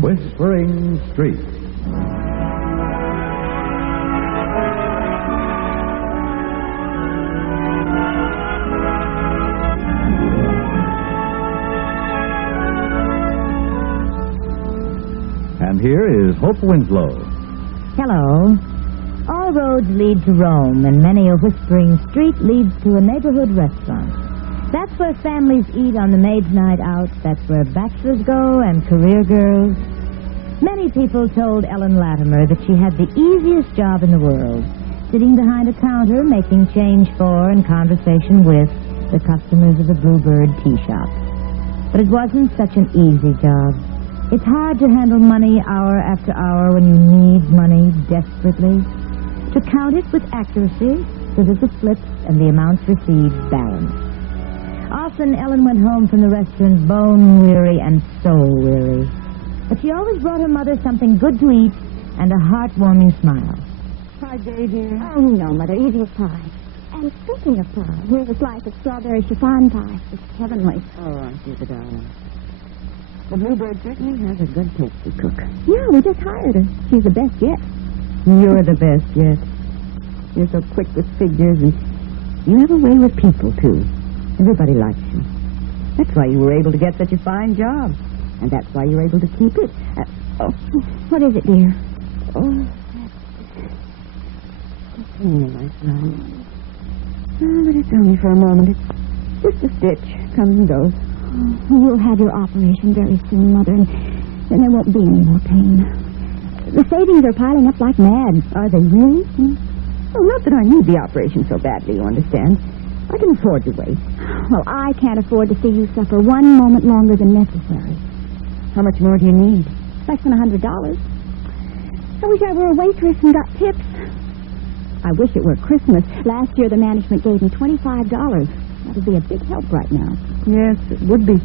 Whispering Street. And here is Hope Winslow. Hello. All roads lead to Rome, and many a whispering street leads to a neighborhood restaurant. That's where families eat on the maid's night out. That's where bachelors go and career girls. Many people told Ellen Latimer that she had the easiest job in the world, sitting behind a counter making change for and conversation with the customers of the Bluebird Tea Shop. But it wasn't such an easy job. It's hard to handle money hour after hour when you need money desperately. To count it with accuracy so that the slips and the amounts received balance. Often Ellen went home from the restaurant bone-weary and soul-weary. But she always brought her mother something good to eat and a heartwarming smile. Pie day, dear? Oh, no, Mother, easy as pie. And speaking of pie, here's a slice of strawberry chiffon pie. It's heavenly. Oh, aren't you the darling? The Bluebird certainly has a good pastry cook. Yeah, we just hired her. She's the best yet. You're the best yet. You're so quick with figures, and you have a way with people, too. Everybody likes you. That's why you were able to get such a fine job. And that's why you're able to keep it. What is it, dear? Oh, it's only my son. Oh, but it's only for a moment. It's just a stitch. Comes and goes. Oh, you'll have your operation very soon, Mother, and then there won't be any more pain. The savings are piling up like mad. Are they really? Well, not that I need the operation so badly, you understand. I can afford to wait. Well, I can't afford to see you suffer one moment longer than necessary. How much more do you need? Less than $100. I wish I were a waitress and got tips. I wish it were Christmas. Last year, the management gave me $25. That would be a big help right now. Yes, it would be.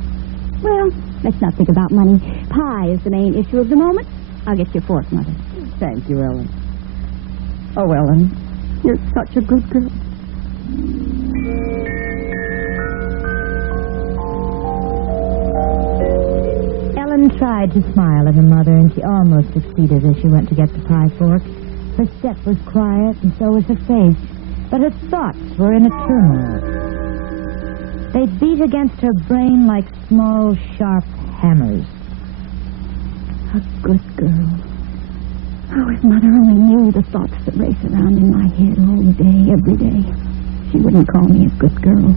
Well, let's not think about money. Pie is the main issue of the moment. I'll get you a fork, Mother. Thank you, Ellen. Oh, Ellen, you're such a good girl. Ellen tried to smile at her mother, and she almost succeeded as she went to get the pie fork. Her step was quiet, and so was her face, but her thoughts were in a turmoil. They beat against her brain like small, sharp hammers. A good girl. Oh, if Mother only knew the thoughts that race around in my head all day, every day, she wouldn't call me a good girl.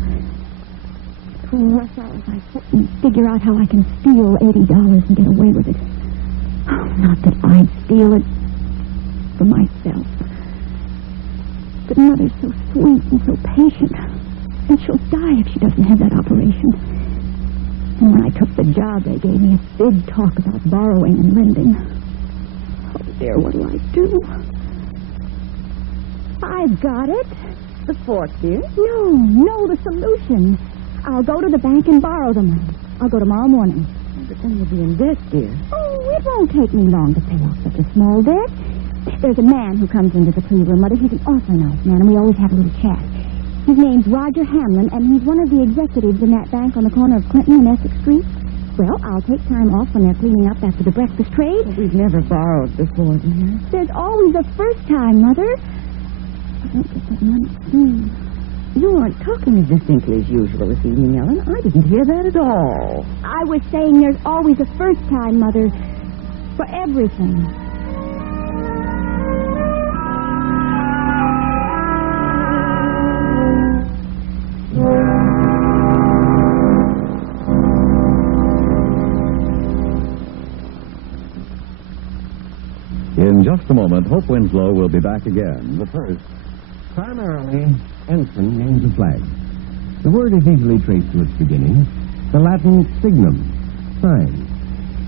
For rush hours, I sit and figure out how I can steal $80 and get away with it. Oh, not that I'd steal it for myself. But Mother's so sweet and so patient. And she'll die if she doesn't have that operation. And when I took the job, they gave me a big talk about borrowing and lending. Oh, dear, what'll I do? I've got it. The fork, dear? No, the solution. I'll go to the bank and borrow the money. I'll go tomorrow morning. But then you'll be in debt, dear. Oh, it won't take me long to pay off such a small debt. There's a man who comes into the plea room, Mother. He's an awfully nice man, and we always have a little chat. His name's Roger Hamlin, and he's one of the executives in that bank on the corner of Clinton and Essex Street. Well, I'll take time off when they're cleaning up after the breakfast trade. But we've never borrowed before, dear. There's always a first time, Mother. I don't get that money soon. You aren't talking as distinctly as usual this evening, Ellen. I didn't hear that at all. I was saying there's always a first time, Mother, for everything. In just a moment, Hope Winslow will be back again. But first, primarily, ensign means a flag. The word is easily traced to its beginning. The Latin signum, sign.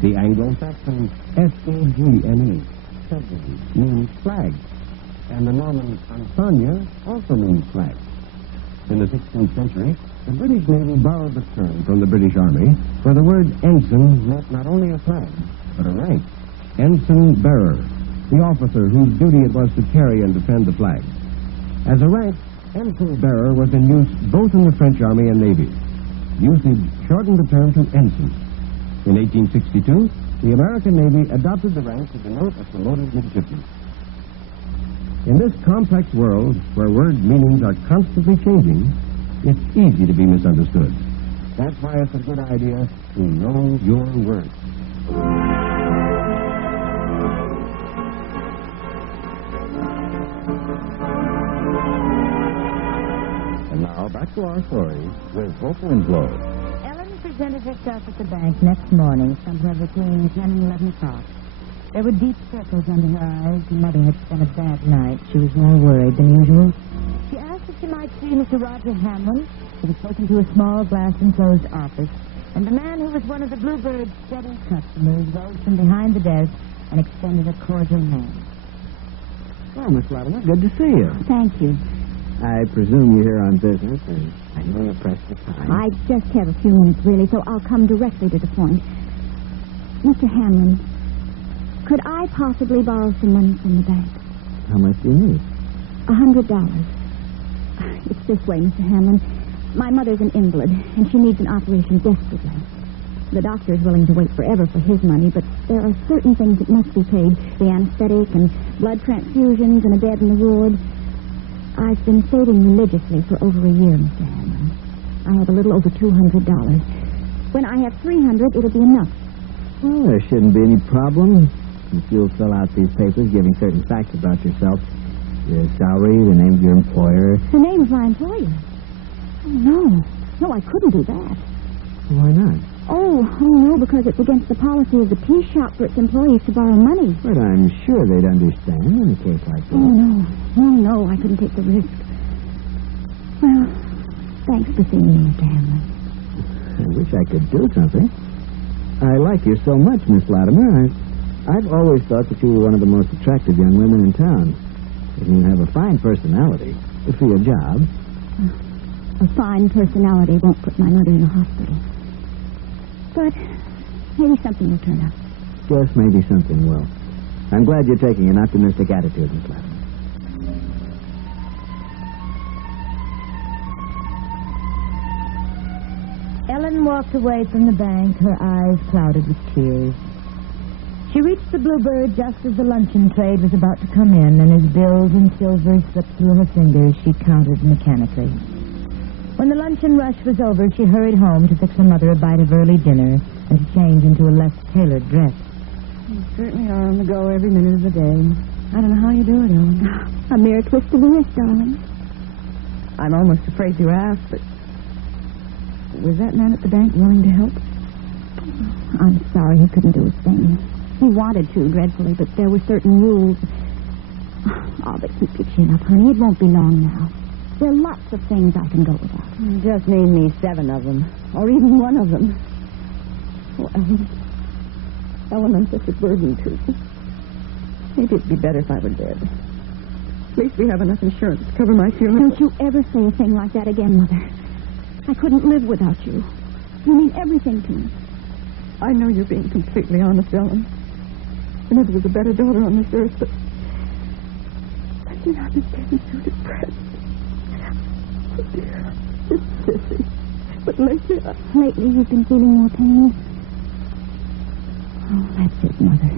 The Anglo-Saxon S-A-G-N-E, sign, means flag. And the Norman insignia also means flag. In the 16th century, the British Navy borrowed the term from the British Army, where the word ensign meant not only a flag, but a rank. Ensign bearer, the officer whose duty it was to carry and defend the flag. As a rank, ensign bearer was in use both in the French Army and Navy. Usage shortened the term to ensign. In 1862, the American Navy adopted the rank to denote a promoted midshipman. In this complex world, where word meanings are constantly changing, it's easy to be misunderstood. That's why it's a good idea to know your words. And now, back to our story with Hope Winslow. Ellen presented herself at the bank next morning, somewhere between 10 and 11 o'clock. There were deep circles under her eyes. Mother had spent a bad night. She was more worried than usual. She asked if she might see Mr. Roger Hamlin. He was taken to a small glass-enclosed office, and the man who was one of the Bluebird's steady customers rose from behind the desk and extended a cordial hand. Oh, Miss Latimer, good to see you. Thank you. I presume you're here on business, and I know you're pressed for time. I just have a few minutes, really, so I'll come directly to the point. Mr. Hamlin, could I possibly borrow some money from the bank? How much do you need? $100. It's this way, Mr. Hamlin. My mother's an invalid, and she needs an operation desperately. The doctor is willing to wait forever for his money, but there are certain things that must be paid. The anesthetic and blood transfusions and a bed in the ward. I've been saving religiously for over a year, Mr. Hamlin. I have a little over $200. When I have $300, it'll be enough. Well, there shouldn't be any problem if you'll fill out these papers giving certain facts about yourself. Your salary, the name of your employer. The name of my employer? Oh, no. No, I couldn't do that. Why not? Oh, no, because it's against the policy of the tea shop for its employees to borrow money. But I'm sure they'd understand in a case like that. Oh, no, I couldn't take the risk. Well, thanks for seeing me, Mr. Hamlin. I wish I could do something. I like you so much, Miss Latimer. I've always thought that you were one of the most attractive young women in town. And you have a fine personality for your job. A fine personality won't put my mother in a hospital. But maybe something will turn up. Yes, maybe something will. I'm glad you're taking an optimistic attitude, Miss Latimer. Ellen walked away from the bank, her eyes clouded with tears. She reached the Bluebird just as the luncheon trade was about to come in, and as bills and silver slipped through her fingers, she counted mechanically. When the luncheon rush was over, she hurried home to fix her mother a bite of early dinner and to change into a less tailored dress. You certainly are on the go every minute of the day. I don't know how you do it, Ellen. A mere twist of the wrist, darling. I'm almost afraid to ask, but was that man at the bank willing to help? I'm sorry he couldn't do his thing. He wanted to, dreadfully, but there were certain rules. Oh, but keep your chin up, honey. It won't be long now. There are lots of things I can go without. You just need me 7 of them, or even 1 of them. Oh, Ellen. Ellen, I'm such a burden to you. Maybe it'd be better if I were dead. At least we have enough insurance to cover my funeral. Don't you ever say a thing like that again, Mother. I couldn't live without you. You mean everything to me. I know you're being completely honest, Ellen. I never was a better daughter on this earth, but you know, I've been getting so depressed. Oh, dear. It's sissy. But Lately, you've been feeling more pain. Oh, that's it, Mother.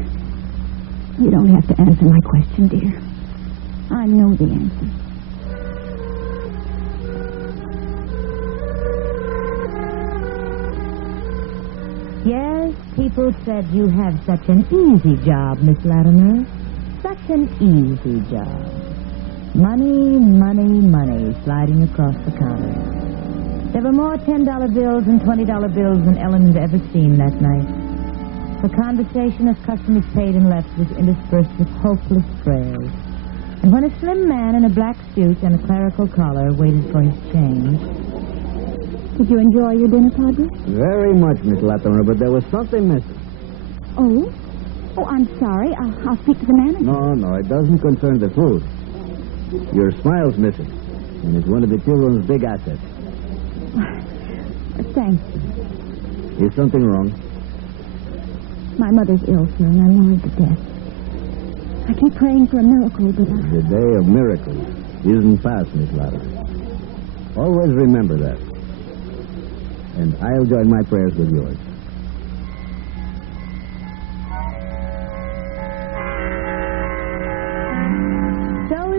You don't have to answer my question, dear. I know the answer. Yes, people said you have such an easy job, Miss Latimer. Such an easy job. Money, money, money sliding across the counter. There were more $10 bills and $20 bills than Ellen had ever seen that night. Her conversation as customers paid and left was interspersed with hopeless prayers. And when a slim man in a black suit and a clerical collar waited for his change... Did you enjoy your dinner, Padre? Very much, Miss Latimer, but there was something missing. Oh? Oh, I'm sorry. I'll speak to the manager. No, it doesn't concern the food. Your smile's missing, and it's one of the children's big assets. Thanks. Is something wrong? My mother's ill, sir, and I'm worried to death. I keep praying for a miracle, but The day of miracles isn't past, Miss Latimer. Always remember that. And I'll join my prayers with yours.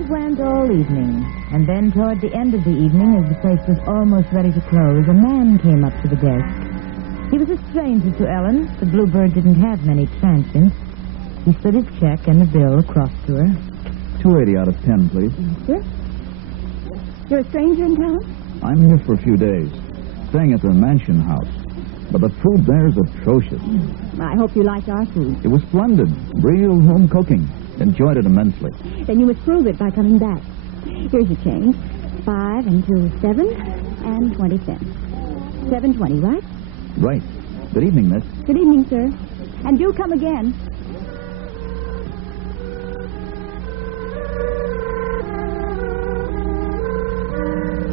went all evening, and then toward the end of the evening, as the place was almost ready to close, a man came up to the desk. He was a stranger to Ellen. The Bluebird didn't have many transients. He slid his check and the bill across to her. $2.80 out of 10, please. Sir? You're a stranger in town? I'm here for a few days, staying at the mansion house. But the food there is atrocious. I hope you liked our food. It was splendid. Real home cooking. Enjoyed it immensely. Then you must prove it by coming back. Here's your change. 5 and 2 is 7 and 20 cents. 7.20, right? Right. Good evening, miss. Good evening, sir. And do come again.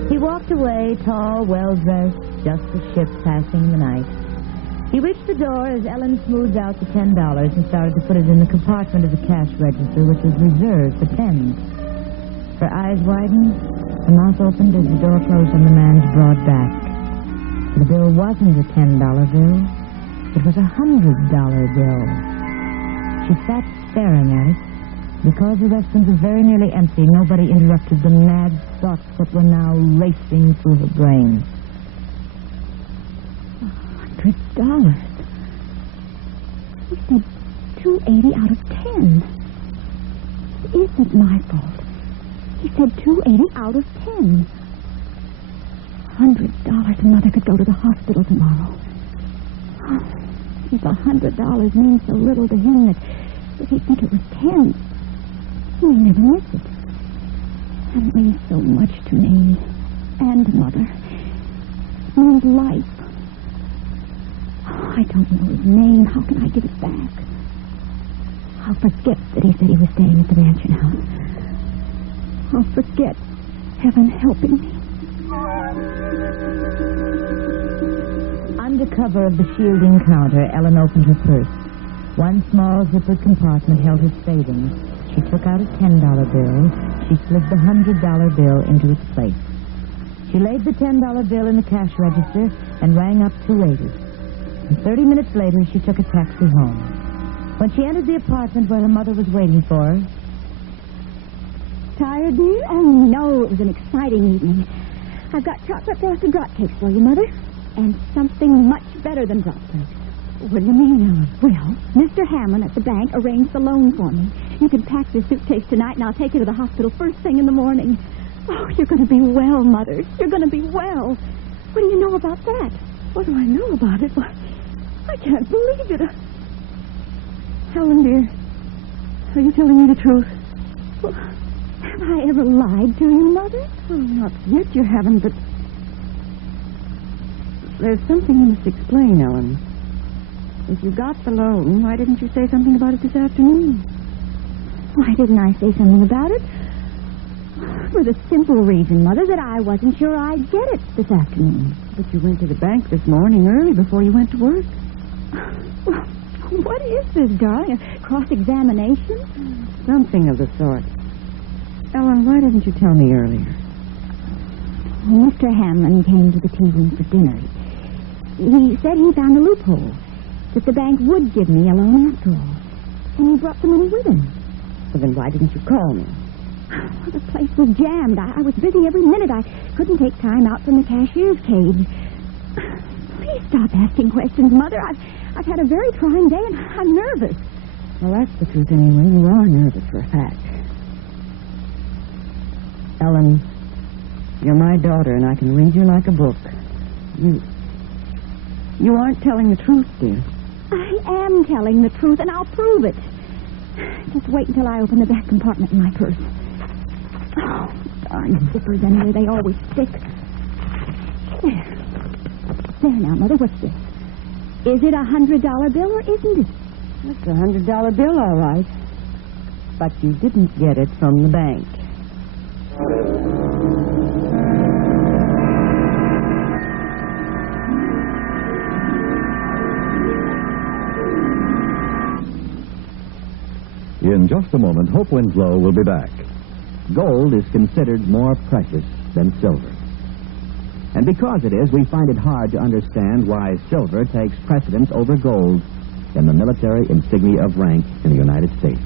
He walked away, tall, well-dressed, just a ship passing the night. He reached the door as Ellen smoothed out the $10 and started to put it in the compartment of the cash register, which was reserved for tens. Her eyes widened, her mouth opened as the door closed on the man's broad back. The bill wasn't a $10 bill. It was a $100 bill. She sat staring at it. Because the restaurant was very nearly empty, nobody interrupted the mad thoughts that were now racing through her brain. $100. He said 280 out of 10. It isn't my fault. He said 280 out of 10. $100 Mother could go to the hospital tomorrow. Oh, if $100 means so little to him that he'd think it was 10. He may never miss it. And it means so much to me and to Mother. It means life. Oh, I don't know his name. How can I give it back? I'll forget that he said he was staying at the mansion house. I'll forget. Heaven helping me. Under cover of the shielding counter, Ellen opened her purse. One small zippered compartment held her savings. She took out a $10 bill. She slid the $100 bill into its place. She laid the $10 bill in the cash register and rang up two waiters. And 30 minutes later, she took a taxi home. When she entered the apartment where her mother was waiting for her... Tired, dear? Oh, no, it was an exciting evening. I've got chocolate frosted drop cakes for you, Mother. And something much better than drop cakes. What do you mean, Ellen? Well, Mr. Hammond at the bank arranged the loan for me. You can pack this suitcase tonight, and I'll take you to the hospital first thing in the morning. Oh, you're going to be well, Mother. You're going to be well. What do you know about that? What do I know about it? Why, I can't believe it. Helen, dear, are you telling me the truth? Well, have I ever lied to you, Mother? Oh, not yet you haven't, but... There's something you must explain, Ellen. If you got the loan, why didn't you say something about it this afternoon? Why didn't I say something about it? For the simple reason, Mother, that I wasn't sure I'd get it this afternoon. But you went to the bank this morning early before you went to work. Well, what is this, darling? A cross-examination? Something of the sort. Ellen, why didn't you tell me earlier? Well, Mr. Hamlin came to the tea room for dinner. He said he found a loophole, that the bank would give me a loan after all. And he brought the money with him. Well, then why didn't you call me? Well, the place was jammed. I was busy every minute. I couldn't take time out from the cashier's cage. Please stop asking questions, Mother. I've had a very trying day, and I'm nervous. Well, that's the truth anyway. You are nervous for a fact. Ellen, you're my daughter, and I can read you like a book. You aren't telling the truth, dear. I am telling the truth, and I'll prove it. Just wait until I open the back compartment in my purse. Oh, darn zippers anyway. They always stick. There now, Mother. What's this? Is it a $100 bill or isn't it? It's a $100 bill, all right. But you didn't get it from the bank. In just a moment, Hope Winslow will be back. Gold is considered more precious than silver. And because it is, we find it hard to understand why silver takes precedence over gold in the military insignia of rank in the United States.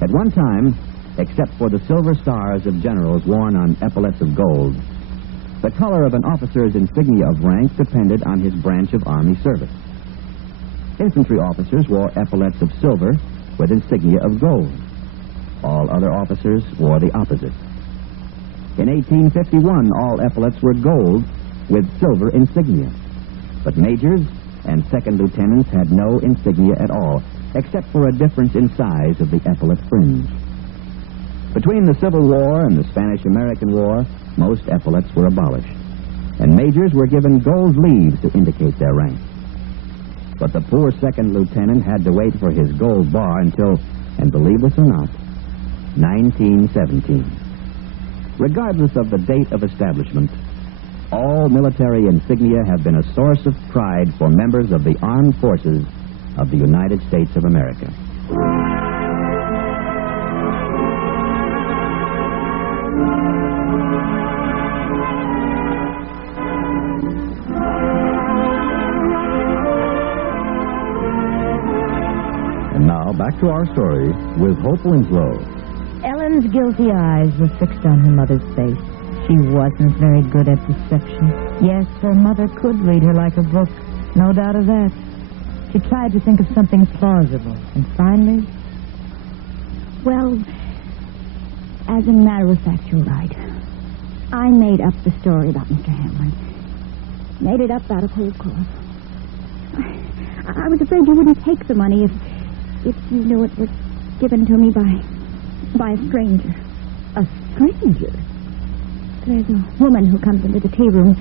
At one time, except for the silver stars of generals worn on epaulets of gold. The color of an officer's insignia of rank depended on his branch of Army service. Infantry officers wore epaulets of silver with insignia of gold. All other officers wore the opposite. In 1851, all epaulets were gold with silver insignia. But majors and second lieutenants had no insignia at all, except for a difference in size of the epaulet fringe. Between the Civil War and the Spanish-American War, most epaulets were abolished, and majors were given gold leaves to indicate their rank. But the poor second lieutenant had to wait for his gold bar until, and believe this or not, 1917. Regardless of the date of establishment, all military insignia have been a source of pride for members of the armed forces of the United States of America. And now, back to our story with Hope Winslow. Ellen's guilty eyes were fixed on her mother's face. She wasn't very good at deception. Yes, her mother could read her like a book. No doubt of that. She tried to think of something plausible. And finally... Well, as a matter of fact, you're right. I made up the story about Mr. Hamlin. Made it up out of whole cloth. I was afraid you wouldn't take the money if you knew it was given to me by a stranger. A stranger? There's a woman who comes into the tea room.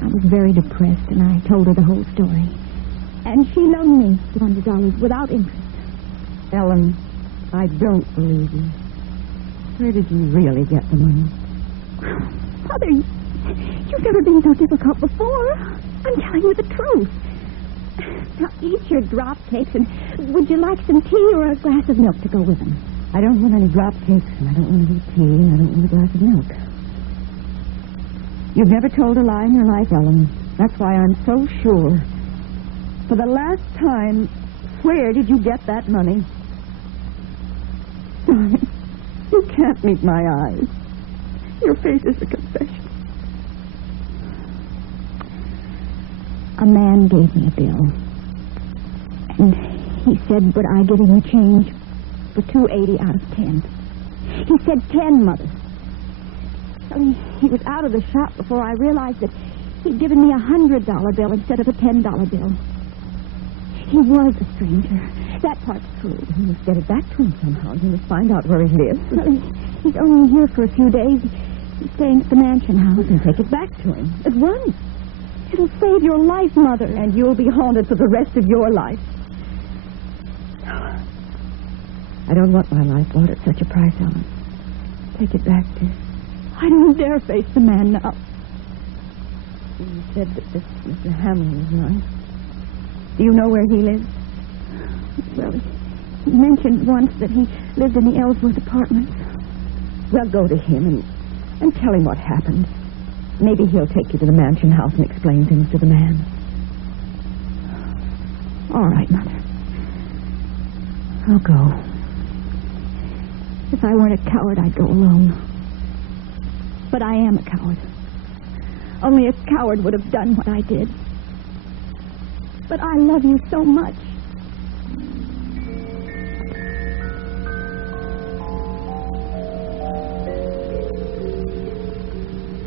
I was very depressed, and I told her the whole story. And she loaned me $200 without interest. Ellen, I don't believe you. Where did you really get the money? Mother, you've never been so difficult before. I'm telling you the truth. Now, eat your drop cakes, and would you like some tea or a glass of milk to go with them? I don't want any drop cakes, and I don't want any tea, and I don't want a glass of milk. You've never told a lie in your life, Ellen. That's why I'm so sure. For the last time, where did you get that money? Darling, you can't meet my eyes. Your face is a confession. A man gave me a bill. And he said, would I give him a change for $2.80 out of 10? He said 10, Mother. So he was out of the shop before I realized that he'd given me a $100 bill instead of a $10 bill. He was a stranger. That part's true. You must get it back to him somehow. You must find out where he lives. Well, he's only here for a few days. He's staying at the mansion house. You can take it back to him at once. It'll save your life, Mother. And you'll be haunted for the rest of your life. I don't want my life bought at such a price, Ellen. Take it back, dear. I don't dare face the man now. You said that this Mr. Hamlin was mine. Do you know where he lives? Well, he mentioned once that he lived in the Ellsworth apartments. Well, go to him and tell him what happened. Maybe he'll take you to the mansion house and explain things to the man. All right, Mother. I'll go. If I weren't a coward, I'd go alone. But I am a coward. Only a coward would have done what I did. But I love you so much.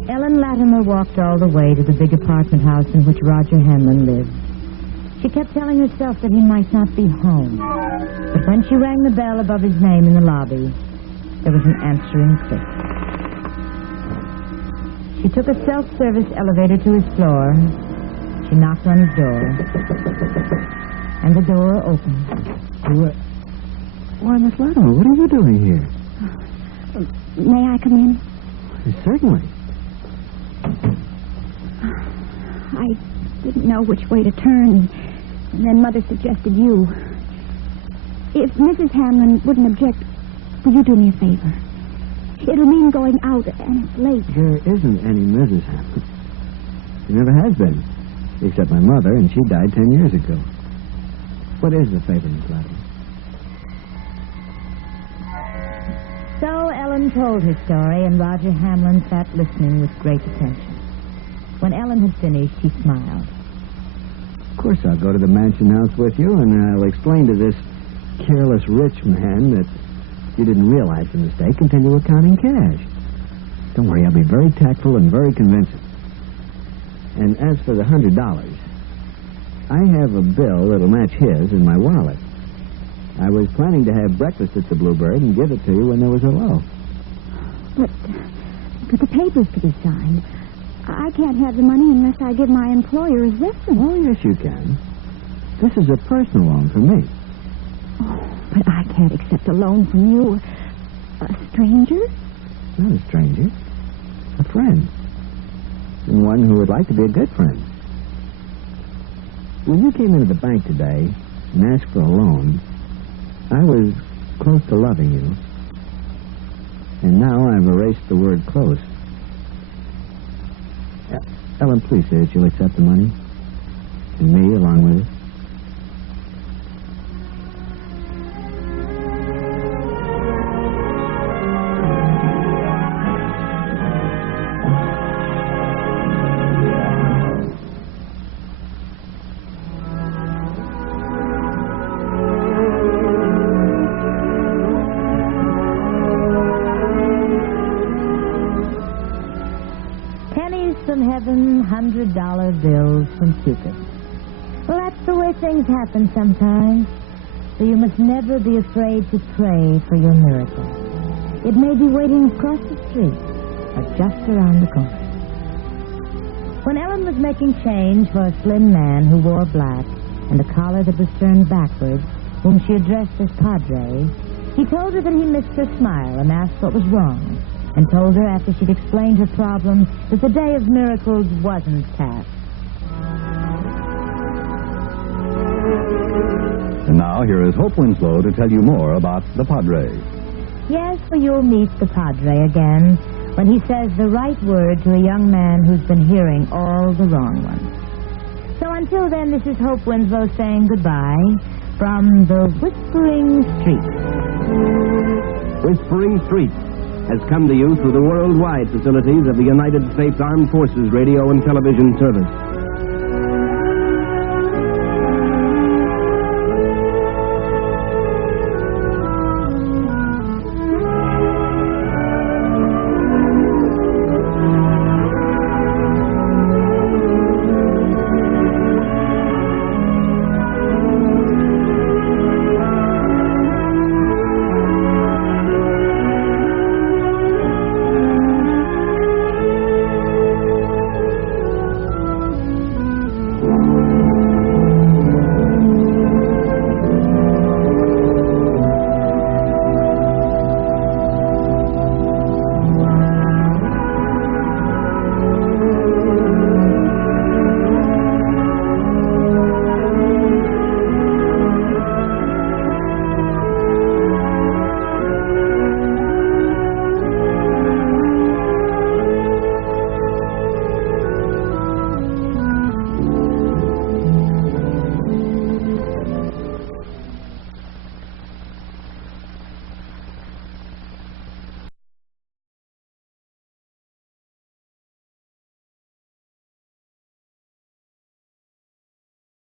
Ellen Latimer walked all the way to the big apartment house in which Roger Hamlin lived. She kept telling herself that he might not be home. But when she rang the bell above his name in the lobby, there was an answering click. She took a self-service elevator to his floor. She knocked on his door. And the door opened. Why, Miss Latimer, what are you doing here? May I come in? Certainly. I didn't know which way to turn, and then Mother suggested you. If Mrs. Hamlin wouldn't object, will you do me a favor? It'll mean going out, and it's late. There isn't any Mrs. Hamlin. There never has been, except my mother, and she died 10 years ago. What is the favor, Miss Latimer? So Ellen told her story, and Roger Hamlin sat listening with great attention. When Ellen had finished, he smiled. Of course, I'll go to the mansion house with you, and I'll explain to this careless rich man that you didn't realize the mistake until you were counting cash. Don't worry, I'll be very tactful and very convincing. And as for the $100, I have a bill that'll match his in my wallet. I was planning to have breakfast at the Bluebird and give it to you when there was a lull. But the papers to be signed. I can't have the money unless I give my employer his reference. Oh, yes, you can. This is a personal loan from me. Oh, but I can't accept a loan from you. A stranger? Not a stranger. A friend. And one who would like to be a good friend. When you came into the bank today and asked for a loan, I was close to loving you. And now I've erased the word close. Ellen, please say that you'll accept the money. And me along with it. From heaven, $100 bills from Cupid. Well, that's the way things happen sometimes. So you must never be afraid to pray for your miracle. It may be waiting across the street or just around the corner. When Ellen was making change for a slim man who wore black and a collar that was turned backwards, whom she addressed as Padre, he told her that he missed her smile and asked what was wrong, and told her after she'd explained her problem that the day of miracles wasn't past. And now here is Hope Winslow to tell you more about the Padre. Yes, for you'll meet the Padre again when he says the right word to a young man who's been hearing all the wrong ones. So until then, this is Hope Winslow saying goodbye from the Whispering Street. Whispering Street has come to you through the worldwide facilities of the United States Armed Forces Radio and Television Service.